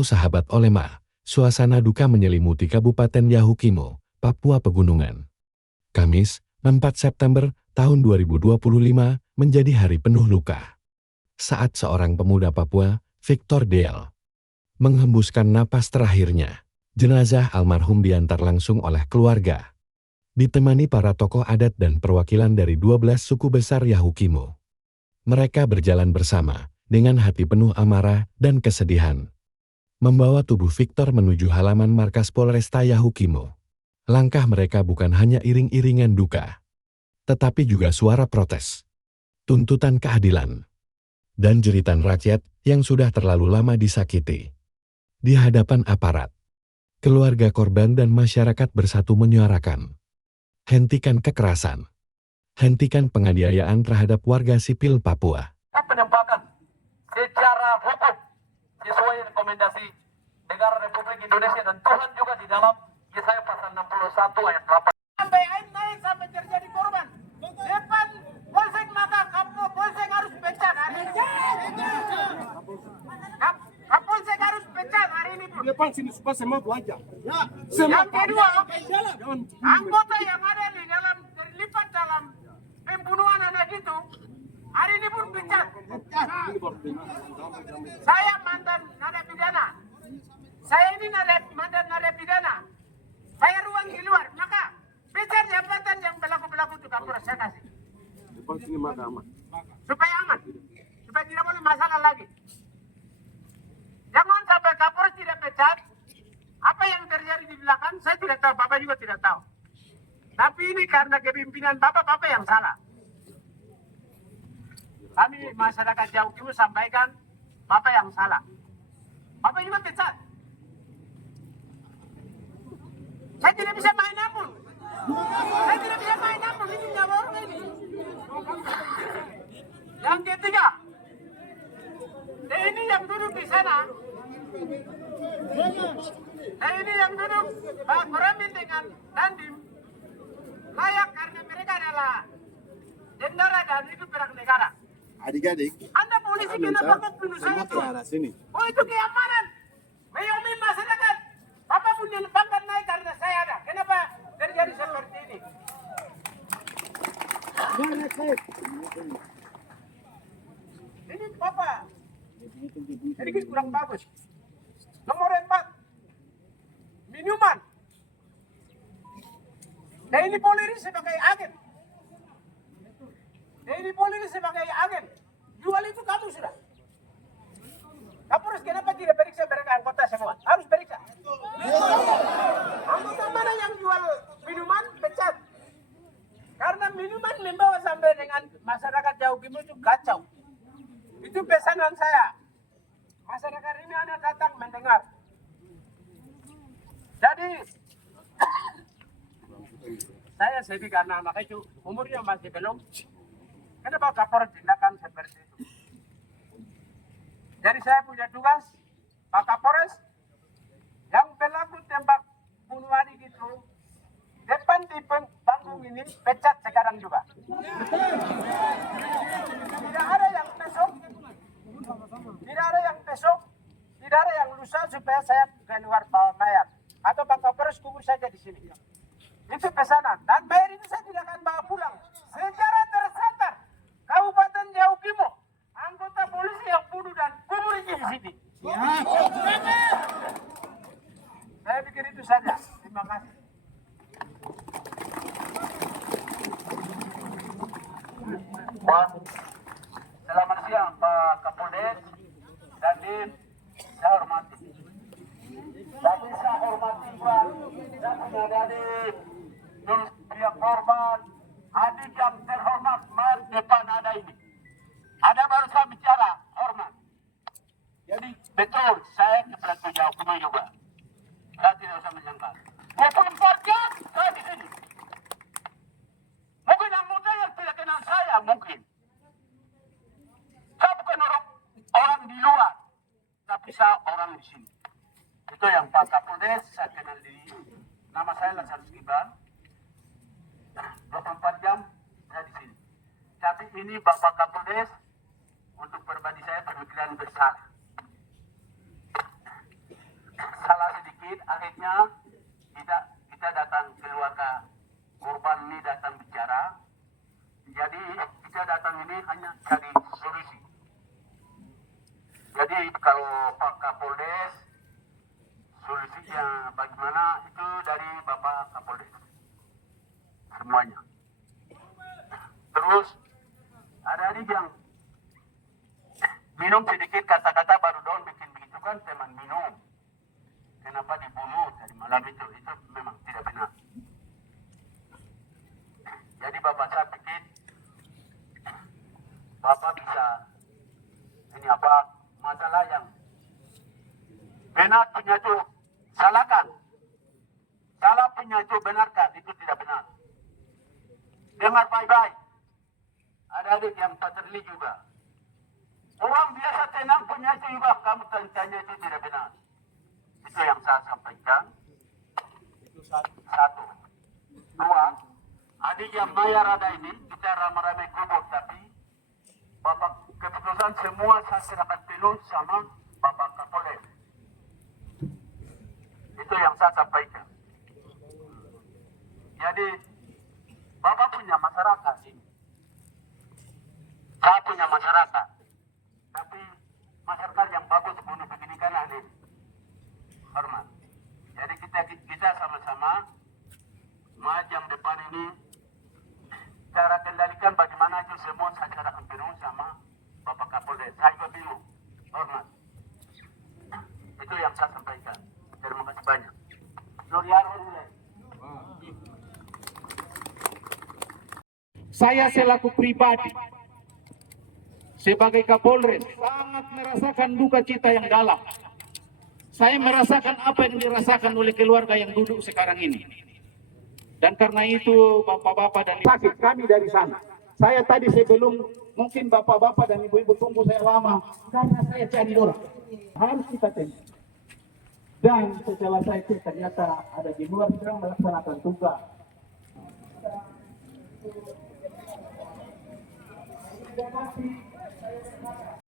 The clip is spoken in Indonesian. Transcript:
Halo sahabat Olema, suasana duka menyelimuti Kabupaten Yahukimo, Papua Pegunungan. Kamis, 4 September tahun 2025 menjadi hari penuh luka. Saat seorang pemuda Papua, Victor Del, menghembuskan napas terakhirnya, jenazah almarhum diantar langsung oleh keluarga, ditemani para tokoh adat dan perwakilan dari 12 suku besar Yahukimo. Mereka berjalan bersama, dengan hati penuh amarah dan kesedihan, membawa tubuh Victor menuju halaman markas Polresta Yahukimo. Langkah mereka bukan hanya iring-iringan duka, tetapi juga suara protes, tuntutan keadilan, dan jeritan rakyat yang sudah terlalu lama disakiti. Di hadapan aparat, keluarga korban dan masyarakat bersatu menyuarakan, hentikan kekerasan, hentikan penganiayaan terhadap warga sipil Papua. Penembakan secara hukum sesuai rekomendasi negara Republik Indonesia dan Tuhan juga di dalam Yesaya pasal 61 ayat 8. Sampai air naik sampai terjadi korban. Depan polsek maka kapolsek harus pecat hari ini. Kapolsek harus pecat hari ini. Depan sini supaya semua aja. Yang kedua, anggota yang ada di dalam terlibat dalam pembunuhan anak itu hari ini pun pecat. Saya mantan narapidana. Saya ini mantan narapidana. Saya ruang di luar, maka pecat jabatan yang berlaku itu Kapolres saya kasih. Depan sini maka aman. Supaya aman, supaya tidak boleh masalah lagi. Jangan sampai Kapolres tidak pecat. Apa yang terjadi di belakang saya tidak tahu, Bapak juga tidak tahu. Tapi ini karena kepimpinan Bapak yang salah. Kami masyarakat Yahukimo sampaikan Bapak yang salah. Bapak juga pecat. Saya tidak bisa main ampun. Saya tidak bisa main ampun. Ini nyawa orang ini. Yang ketiga, TNI yang duduk di sana, TNI yang duduk Pak Koramil dengan Dandim, layak karena mereka adalah tentara dan itu perang negara. Adik-adik, Anda polisi kenapa kok bunuh saya tuh? Oh itu keamanan. Menyomi masyarakat. Bapak punya pangkat naik karena saya ada. Kenapa terjadi seperti ini? Ini Bapak. Sedikit kurang bagus. Nomor 4. Minuman. Nah ini polisi sebagai agen. Ini polisi sebagai agen. Jual itu kamu sudah. Kapolres kenapa tidak periksa mereka anggota semua? Harus periksa. Anggota mana yang jual minuman pecat? Karena minuman membawa sampai dengan masyarakat Yahukimo itu kacau. Itu pesanan saya. Masyarakat ini ada datang mendengar. Jadi saya sedih karena anak itu umurnya masih belum. Kenapa Kapolres tindakan seperti itu? Jadi saya punya tugas, Pak Kapolres, yang pelaku tembak bunuh adik itu, depan di panggung ini pecat sekarang juga. Tidak ada yang besok, tidak ada yang besok, tidak ada yang lusa supaya saya keluar bawa mayat. Atau Pak Kapolres kubur saja di sini. Itu pesanan. Dan mayat itu saya tidak akan bawa pulang. Secara tersantar, Kabupaten Yahukimo, anggota polisi yang bunuh dan kubur di sini. Saya pikir itu saja. Terima kasih. Selamat siang Pak Kapolres dan Dim, saya hormati. Tapi saya hormati Pak, saya punya adik, pihak korban, adik yang terhormat, mari depan ada ini. Ada baru saya bicara, hormat. Jadi betul, saya kepala Yahukimo juga. Saya tidak usah menyangkal. 24 jam saya di sini. Mungkin anggota yang tidak kenal saya, mungkin. Saya bukan orang di luar, tapi saya orang di sini. Itu yang Pak Kapolres, saya kenal diri. Nama saya Lazarus Gibran. 24 jam saya di sini. Tapi ini Bapak Kapolres, untuk pribadi saya pemikiran bersalah. sedikit, akhirnya kita datang keluarga korban ini datang bicara. Jadi kita datang ini hanya cari solusi. Jadi kalau Pak Kapoldes, solusinya bagaimana itu dari Bapak Kapoldes semuanya. Terus ada adik yang minum sedikit kata-kata baru dong bikin begitu kan teman minum. Kenapa dibunuh dari malam itu memang tidak benar. Jadi Bapak saya pikir Bapak bisa ini apa masalah yang benar punya itu salahkan, salah punya itu benarkan, itu tidak benar. Dengar baik-baik. Ada adik yang patroli juga. Orang biasa tenang punya itu juga kamu tanya itu tidak benar. Itu yang saya sampaikan. Itu satu. Dua, adik yang bayar ada ini kita ramai-ramai kubur tapi Bapak keputusan semua saya serahkan penuh sama Bapak Kapolres. Itu yang saya sampaikan. Jadi Bapak punya masyarakat ini. Saya punya masyarakat. Tapi masyarakat yang bagus bunuh begini kan aneh. Hormat. Jadi kita sama-sama jam depan ini cara kendalikan bagaimana itu semua saya serahkan penuh sama Bapak Kapolres. Saya juga bingung. Hormat. Itu yang saya sampaikan. Terima kasih banyak. Saya selaku pribadi sebagai Kapolres sangat merasakan duka cita yang dalam. Saya merasakan apa yang dirasakan oleh keluarga yang duduk sekarang ini. Dan karena itu bapak-bapak dan sakit kami dari sana. Saya tadi sebelum mungkin bapak-bapak dan ibu-ibu tunggu saya lama karena saya cari orang. Harus kita tembak. Dan setelah saya cek ternyata ada di luar sedang melaksanakan tugas. Terima kasih.